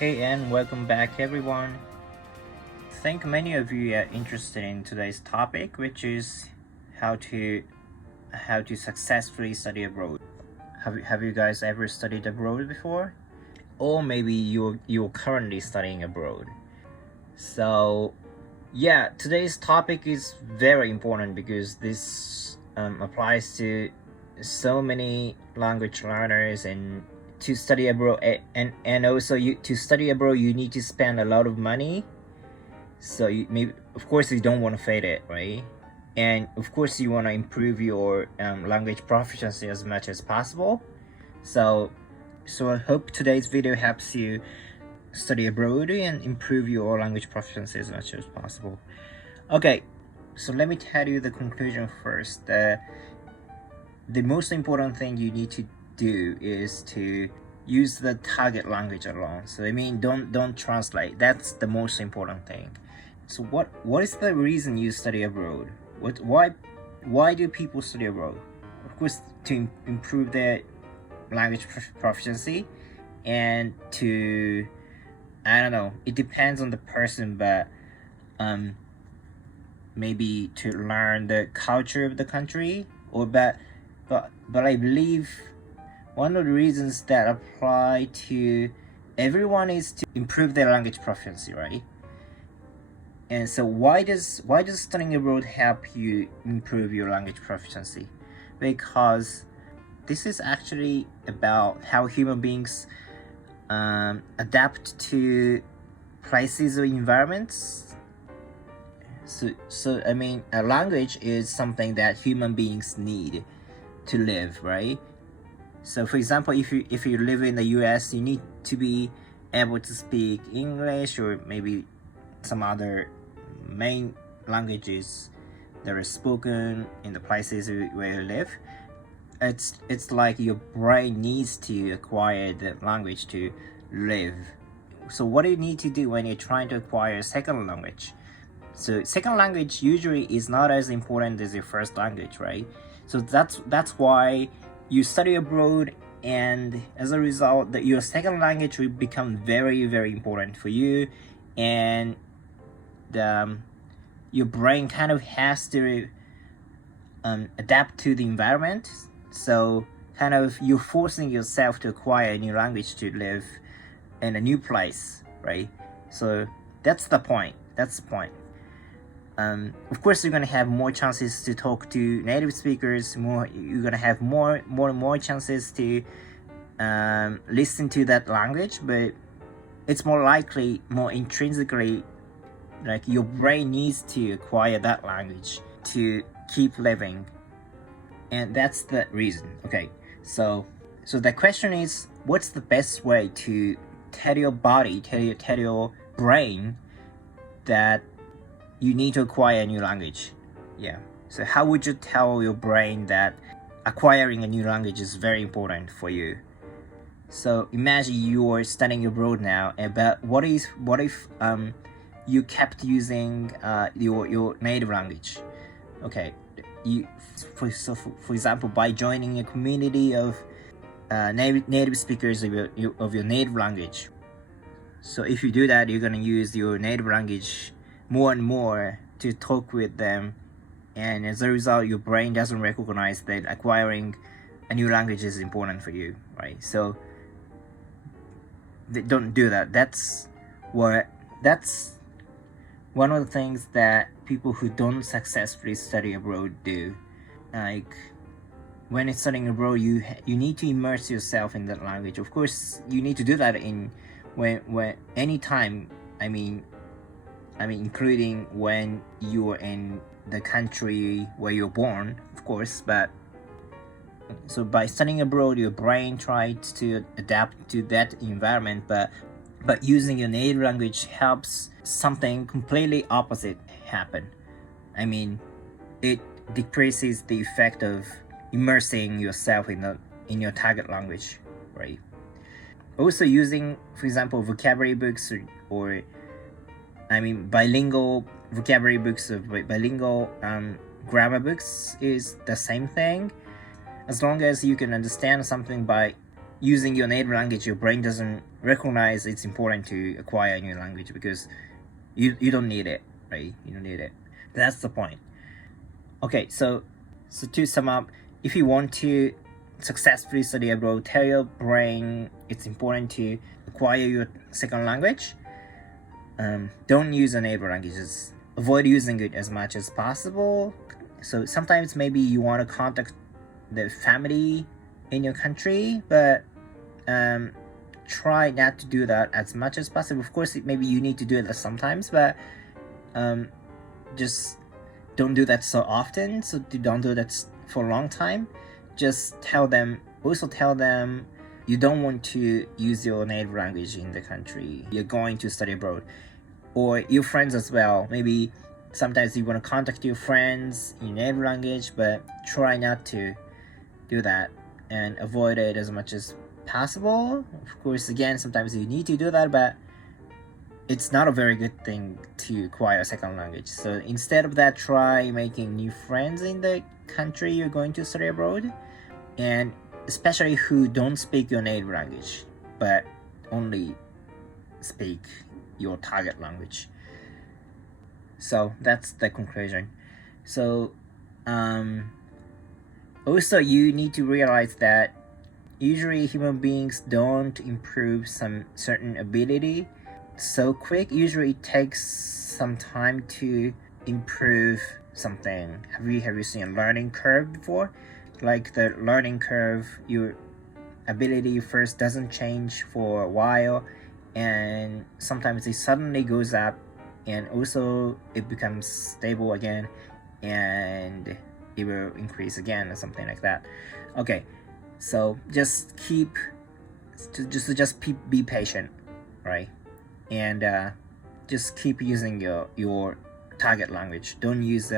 Hey and welcome back everyone. I think many of you are interested in today's topic, which is how to successfully study abroad. Have you guys ever studied abroad before? Or maybe you're currently studying abroad. So yeah, today's topic is very important because this applies to so many language learners, and to study abroad and also to study abroad you need to spend a lot of money. So of course you don't want to fade it, right? And of course you want to improve your language proficiency as much as possible. So I hope today's video helps you study abroad and improve your language proficiency as much as possible. Okay, so let me tell you the conclusion first. The most important thing you need to do is to use the target language alone. So I mean, don't translate. That's the most important thing. So what is the reason you study abroad? Why do people study abroad? Of course, to improve their language proficiency and to, I don't know, it depends on the person, but maybe to learn the culture of the country, or but I believe one of the reasons that apply to everyone is to improve their language proficiency, right? And so why does studying abroad help you improve your language proficiency? Because this is actually about how human beings adapt to places or environments. So I mean, a language is something that human beings need to live, right? So for example, if you live in the US, you need to be able to speak English or maybe some other main languages that are spoken in the places where you live. It's like your brain needs to acquire the language to live. So what do you need to do when you're trying to acquire a second language? So second language usually is not as important as your first language, right? So that's why you study abroad, and as a result that your second language will become very, very important for you, and your brain kind of has to adapt to the environment. So kind of you're forcing yourself to acquire a new language to live in a new place, right? So that's the point. Of course, you're gonna have more chances to talk to native speakers. You're gonna have more chances to listen to that language, but it's more likely, more intrinsically, like your brain needs to acquire that language to keep living, and that's the reason. Okay, so the question is, what's the best way to tell your body, tell your brain that you need to acquire a new language? Yeah. So how would you tell your brain that acquiring a new language is very important for you? So imagine you are studying abroad now, but what if you kept using your native language? Okay, for example, by joining a community of native speakers of your native language. So if you do that, you're gonna use your native language more and more to talk with them, and as a result your brain doesn't recognize that acquiring a new language is important for you, right? So don't do that. That's one of the things that people who don't successfully study abroad do. Like when you're studying abroad, you need to immerse yourself in that language. Of course you need to do that in when any time, I mean including when you are in the country where you're born, of course. But so by studying abroad, your brain tries to adapt to that environment, but using your native language helps something completely opposite happen. I mean, it decreases the effect of immersing yourself in your target language, right? Also using, for example, vocabulary books or bilingual vocabulary books or bilingual grammar books is the same thing. As long as you can understand something by using your native language, your brain doesn't recognize it's important to acquire a new language because you don't need it, right? You don't need it. That's the point. Okay, so to sum up, if you want to successfully study abroad, tell your brain it's important to acquire your second language. Don't use the native languages. Avoid using it as much as possible. So sometimes maybe you want to contact the family in your country, but try not to do that as much as possible. Of course, maybe you need to do it sometimes, but just don't do that so often. So don't do that for a long time. Just tell them you don't want to use your native language in the country you're going to study abroad, or your friends as well. Maybe sometimes you want to contact your friends in native language, but try not to do that and avoid it as much as possible. Of course, again, sometimes you need to do that, but it's not a very good thing to acquire a second language. So instead of that, try making new friends in the country you're going to study abroad, and especially who don't speak your native language but only speak your target language. So that's the conclusion. So also you need to realize that usually human beings don't improve some certain ability so quick. Usually it takes some time to improve something. Have you seen a learning curve before? Like the learning curve, your ability first doesn't change for a while, and sometimes it suddenly goes up, and also it becomes stable again, and it will increase again or something like that. Okay, so just be patient, right? And just keep using your target language. Don't use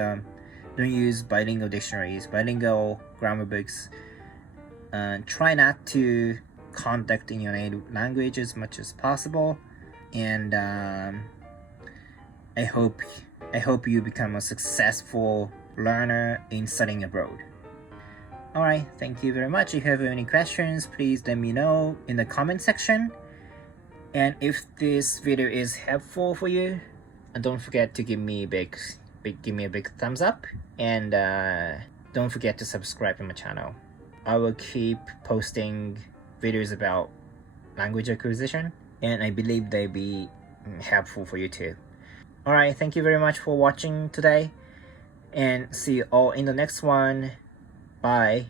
bilingual dictionaries, bilingual grammar books. Try not to contact in your native language as much as possible, and I hope you become a successful learner in studying abroad. Alright, thank you very much. If you have any questions, please let me know in the comment section. And if this video is helpful for you, don't forget to give me a big thumbs up, and don't forget to subscribe to my channel. I will keep posting videos about language acquisition, and I believe they'll be helpful for you too. Alright, thank you very much for watching today, and see you all in the next one. Bye.